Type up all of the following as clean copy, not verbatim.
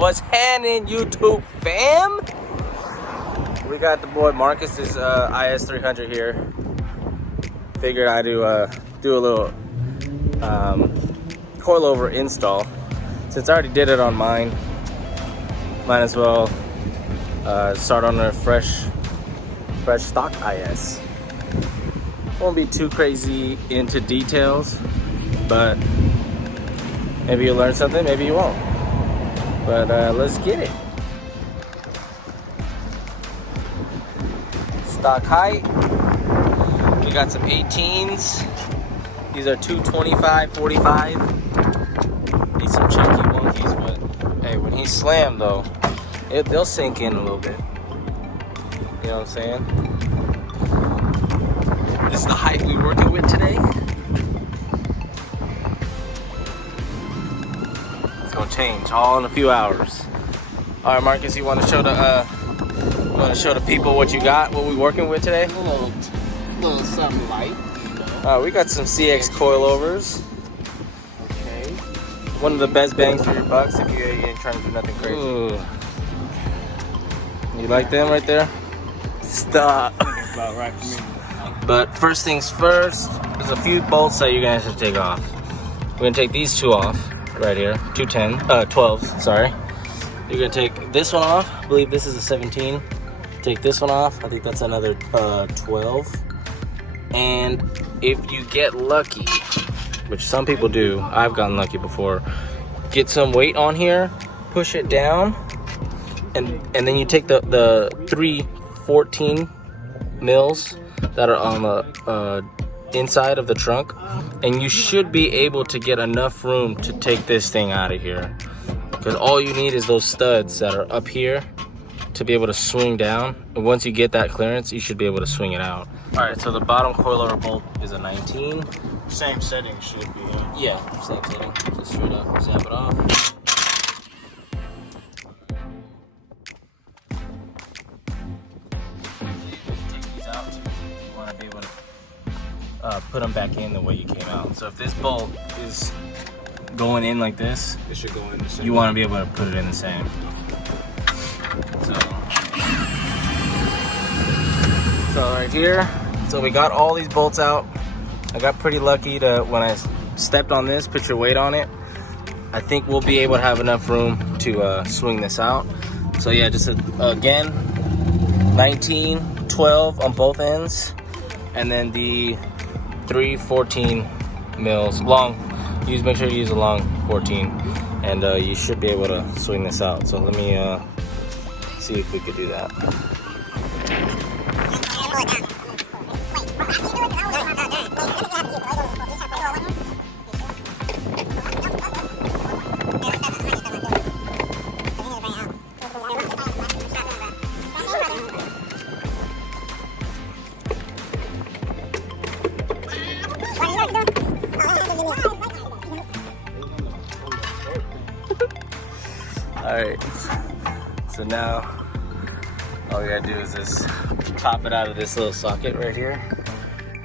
What's happening, YouTube fam? We got the boy Marcus's is300 here. Figured I'd do a little coilover install. Since I already did it on mine, might as well start on a fresh stock IS. Won't be too crazy into details, but maybe you'll learn something, maybe you won't. But let's get it. Stock height. We got some 18s. These are 225, 45. Need some chunky wonkies, but hey, when he's slammed though, they'll sink in a little bit. You know what I'm saying? This is the height we're working with today. It's gonna change all in a few hours. All right, Marcus, you want to show the people what you got, what we're working with today? A little something light. You know. We got some CX coilovers. Okay. One of the best bangs for your bucks if you ain't trying to do nothing crazy. Ooh. You like them right there? Stop. That's about right for me. But first things first, there's a few bolts that you're gonna have to take off. We're gonna take these two off right here, 12s, sorry. You're gonna take this one off. I believe this is a 17. Take this one off. I think that's another 12. And if you get lucky, which some people do, I've gotten lucky before, get some weight on here, push it down, and then you take the 3 14 mils that are on the inside of the trunk, and you should be able to get enough room to take this thing out of here, because all you need is those studs that are up here to be able to swing down, and once you get that clearance, you should be able to swing it out. All right, so the bottom coilover bolt is a 19. Same setting should be. Yeah, same setting. Just straight up zap it off. Put them back in the way you came out. So if this bolt is going in like this, It should go in the same. you want to be able to put it in the same. So right here, so we got all these bolts out. I got pretty lucky to, when I stepped on this, put your weight on it, I think we'll be able to have enough room to swing this out. So yeah, just again, 19, 12 on both ends, and then the 3 14 mils long. Make sure you use a long 14, and you should be able to swing this out. So let me see if we could do that. Alright, so now all we gotta do is just pop it out of this little socket right here,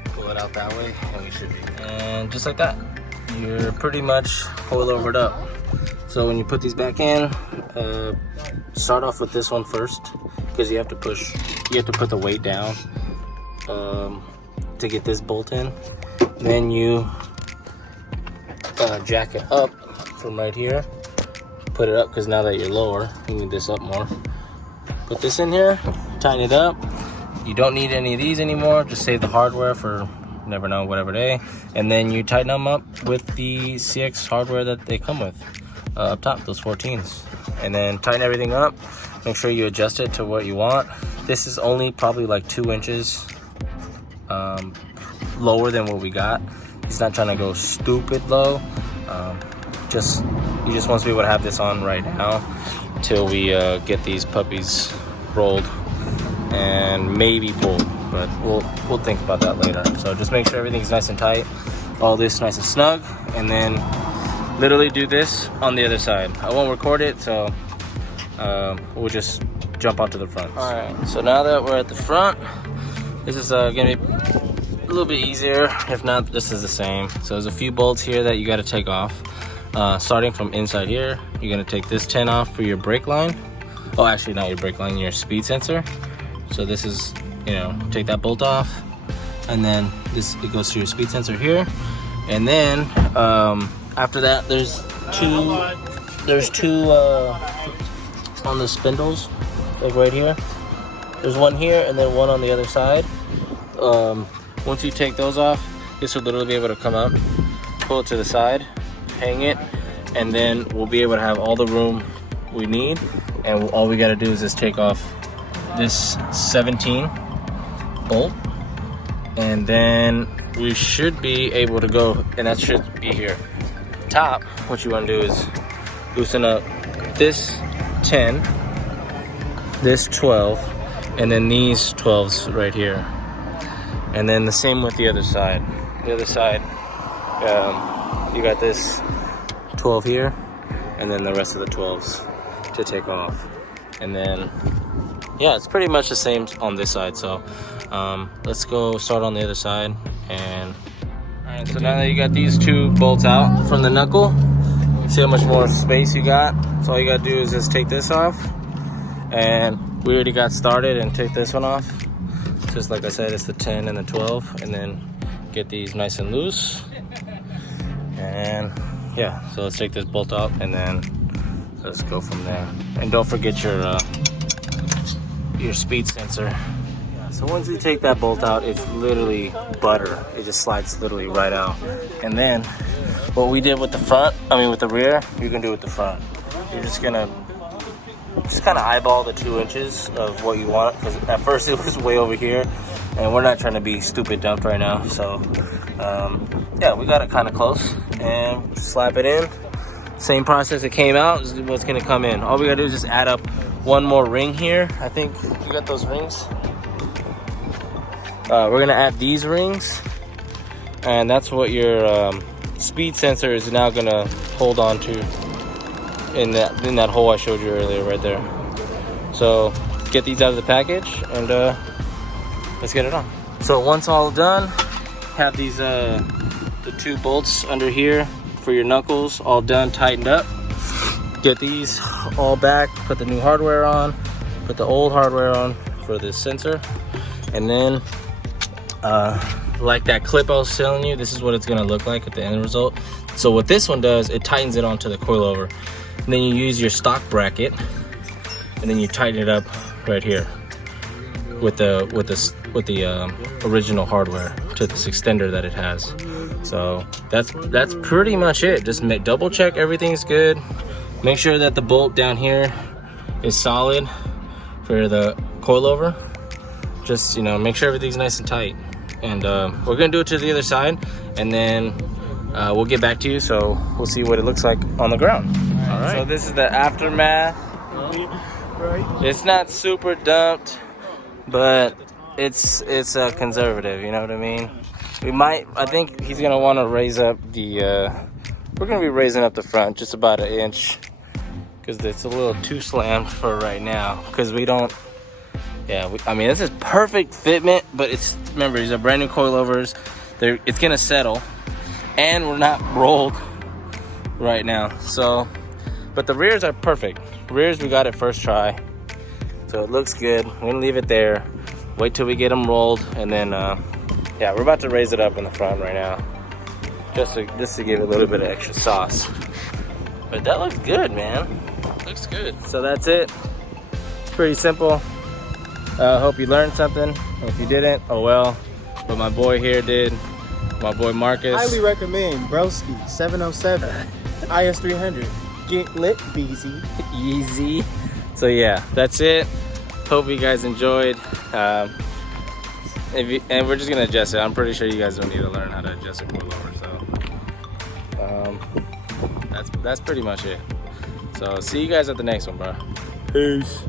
pull it out that way, and we should be. And just like that, you're pretty much coilovered up. So when you put these back in, start off with this one first, because you have to put the weight down to get this bolt in. Then you jack it up from right here. Put it up, because now that you're lower, you need this up more. Put this in here, tighten it up. You don't need any of these anymore. Just save the hardware for, you never know, whatever day. And then you tighten them up with the CX hardware that they come with up top, those 14s. And then tighten everything up. Make sure you adjust it to what you want. This is only probably like 2 inches lower than what we got. He's not trying to go stupid low. You just want to be able to have this on right now till we get these puppies rolled and maybe pulled, but we'll think about that later. So just make sure everything's nice and tight, all this nice and snug, and then literally do this on the other side. I won't record it, so we'll just jump onto the front. All right, so now that we're at the front, this is gonna be a little bit easier. If not, this is the same. So there's a few bolts here that you got to take off. starting from inside here, you're gonna take this 10 off for your brake line. Oh, actually not your brake line, your speed sensor. So this is, you know, take that bolt off, and then it goes to your speed sensor here. And then after that, there's two on the spindles, like right here. There's one here and then one on the other side. Once you take those off, this will literally be able to come up, pull it to the side, hang it, and then we'll be able to have all the room we need. And all we got to do is just take off this 17 bolt, and then we should be able to go, and that should be here. Top, what you want to do is loosen up this 10, this 12, and then these 12s right here. And then the same with the other side. The other side, you got this 12 here, and then the rest of the 12s to take off. And then, yeah, it's pretty much the same on this side. So let's go start on the other side. And all right, so now that you got these two bolts out from the knuckle, see how much more space you got. So all you gotta do is just take this off, and we already got started and take this one off. Just like I said, it's the 10 and the 12, and then get these nice and loose. And yeah, so let's take this bolt out, and then let's go from there. And don't forget your speed sensor. Yeah, so once you take that bolt out, it's literally butter. It just slides literally right out. And then what we did with the front, with the rear, you can do with the front. You're just gonna kind of eyeball the 2 inches of what you want, because at first it was way over here, and we're not trying to be stupid dumped right now. So yeah, we got it kind of close, and slap it in. Same process it came out is what's gonna come in. All we gotta do is just add up one more ring here. I think you got those rings. We're gonna add these rings, and that's what your speed sensor is now gonna hold on to in that hole I showed you earlier right there. So get these out of the package, and let's get it on. So once all done, have these the 2 bolts under here for your knuckles all done, tightened up. Get these all back, put the new hardware on, put the old hardware on for this sensor, and then like that clip I was telling you, this is what it's gonna look like at the end result. So what this one does, it tightens it onto the coilover, and then you use your stock bracket, and then you tighten it up right here with the original hardware to this extender that it has. So that's pretty much it. Just double check everything's good. Make sure that the bolt down here is solid for the coilover. Just, make sure everything's nice and tight. And we're gonna do it to the other side, and then we'll get back to you. So we'll see what it looks like on the ground. All right. So this is the aftermath. It's not super dumped, but it's conservative. You know what I mean? I think he's gonna want to raise up the. We're gonna be raising up the front just about 1 inch, because it's a little too slammed for right now. Because we don't. Yeah, this is perfect fitment, but remember, these are brand new coilovers. It's gonna settle, and we're not rolled right now. So, but the rears are perfect. Rears, we got it first try, so it looks good. We're gonna leave it there. Wait till we get them rolled, and then yeah, we're about to raise it up in the front right now, just to give it a little bit of extra sauce. But that looks good, man. Looks good. So that's it. It's pretty simple. Hope you learned something. If you didn't, oh well. But my boy here did. My boy Marcus. Highly recommend Broski 707 is300. Get lit, BZ. Easy. So yeah, that's it. Hope you guys enjoyed. And we're just gonna adjust it. I'm pretty sure you guys don't need to learn how to adjust a coilover. So that's pretty much it. So see you guys at the next one, bro. Peace.